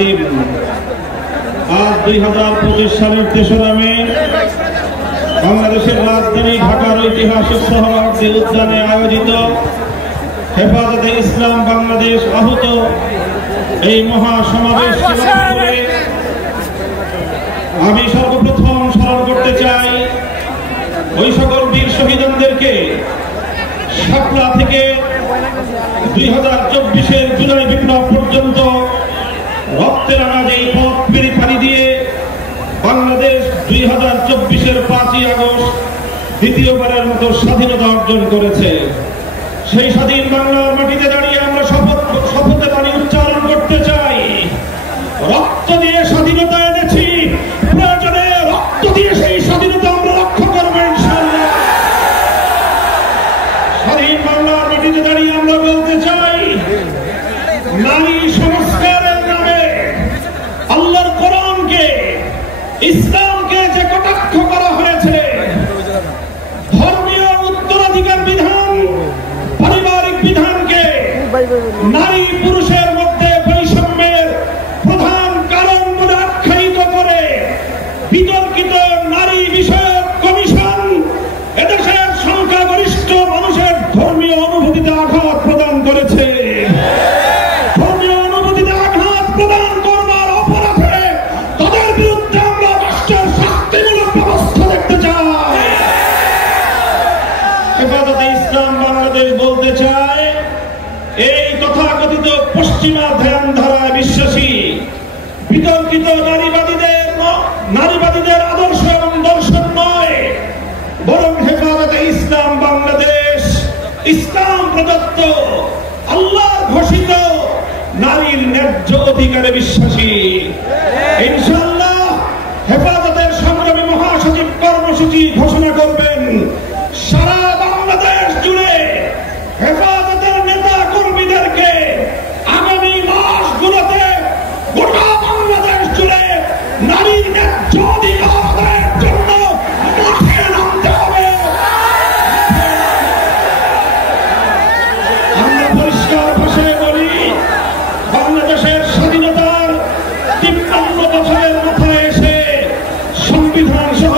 আজিম। আজ 2025 সালের 3রা মে বাংলাদেশের রাজধানী ঢাকার ঐতিহাসিক সোহরাওয়ার্দী উদ্যানে আয়োজিত হেফাজতে ইসলাম বাংলাদেশ আহত এই মহাসমাবেশ করে আমি সর্বপ্রথম স্মরণ করতে চাই ওই সকল বীর শহীদদেরকে। শাপলা থেকে 2024-এর জুলাই বিপ্লব পর্যন্ত রক্তের আনাজ এই পথ পাড়ি দিয়ে বাংলাদেশ 2024-এর 5ই আগস্ট দ্বিতীয়বারের মতো স্বাধীনতা অর্জন করেছে। সেই স্বাধীন বাংলার মাটিতে দাঁড়িয়ে আমরা শপথে বাণী উচ্চারণ করতে চাই, রক্ত দিয়ে স্বাধীনতা এনেছি, প্রয়োজনে রক্ত দিয়ে সেই স্বাধীনতা আমরা রক্ষা করবো ইনশাআল্লাহ। স্বাধীন বাংলার মাটিতে দাঁড়িয়ে আমরা বলতে চাই, নারী সংস্কারের নামে আল্লাহর কোরআনকে, ইসলামকে যে কটাক্ষ করা হয়েছে, ধর্মীয় উত্তরাধিকার বিধান, পারিবারিক বিধানকে নারী পুরুষের মধ্যে বৈষম্যের প্রধান কারণ বলে আখ্যায়িত করে বিতর্কিত নারী বিষয়ক কমিশন এদেশের সংখ্যাগরিষ্ঠ মানুষের ধর্মীয় অনুভূতিতে আঘাত প্রদান করেছে। ধর্মীয় অনুভূতিতে আঘাত প্রদান করবার অপরাধে তাদের বিরুদ্ধে আমরা রাষ্ট্রের শাস্তিমূলক ব্যবস্থা দেখতে চাই। হেফাজতে ইসলাম বাংলাদেশ বলতে চায়, এই তথাকথিত পশ্চিমা ধ্যান ধারায় বিশ্বাসী বিতর্কিত নারীবাদীদের আদর্শ এবং দর্শন নয়, বরং হেফাজতে ইসলাম বাংলাদেশ ইসলাম প্রদত্ত আল্লাহর ঘোষিত নারীর ন্যায্য অধিকারে বিশ্বাসী। ইনশাআল্লাহ হেফাজতের সংগ্রামী মহাসচিব কর্মসূচি ঘোষণা করবেন। সারা বাংলাদেশ জুড়ে হেফাজতের নেতা কর্মীদেরকে আগামী মাসগুলোতে গোটা বাংলাদেশ জুড়ে নারীর ন্যায্য অধিকার আদায়ের জন্য মাঠে নামতে হবে। আমরা পরিষ্কার ভাষায় বলি, বাংলাদেশের স্বাধীনতার 53 বছরের মাথায় এসে সংবিধান সহ